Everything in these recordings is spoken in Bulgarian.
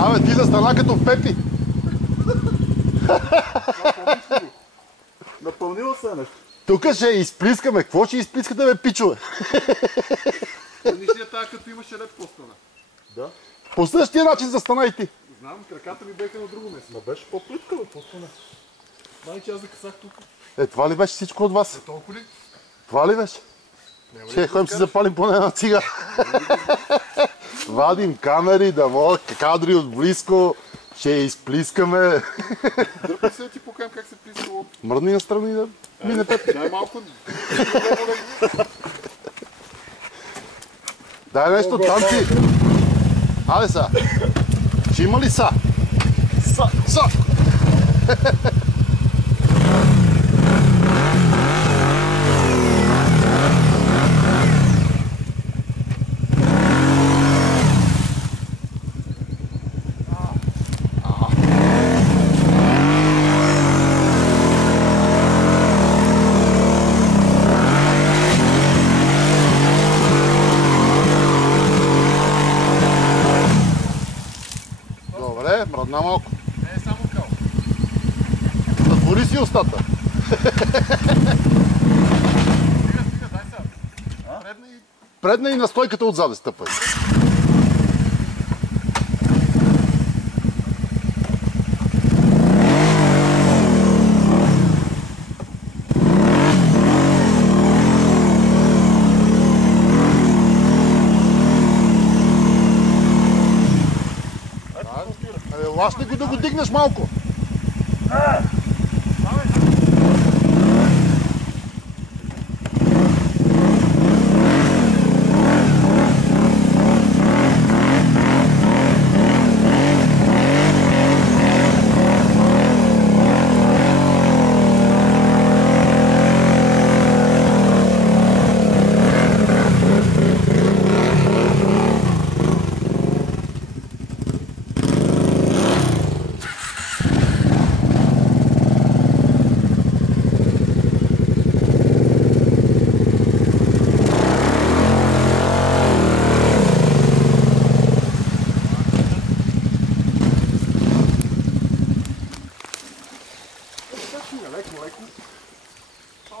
Абе, ти застана като Пепи. Напълнило се нещо. Тук ще изплискаме. Какво ще изплискате, бе, пичове? Нишия тая, като имаше лед по-стана. Да. По същия начин застана и ти. Знам, краката ми беха на друго место. Но беше по-плитка, бе, по-стана. Майче, аз закъсах тук. Това ли беше всичко от вас? Толкова ли? Това ли беше? Ще ходим си запалим поне една цига. Вадим камери, да мога кадри от близко. Ще изплискаме. Дърпай се да ти покажем как се плискало. Мръдни настрани да мине Пеп. Дай малко. Дай нещо, танци. Аде са. Ще има ли са? Са. Добре, мръдна малко. Не е само кал. Затвори си устата. Стига, дай сега. Предна и... Предна и на стойката отзаде стъпай. Лашни го да го дигнеш малко.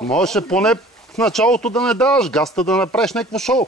Можеше поне в началото да не даваш газта, да направиш някакво шоу.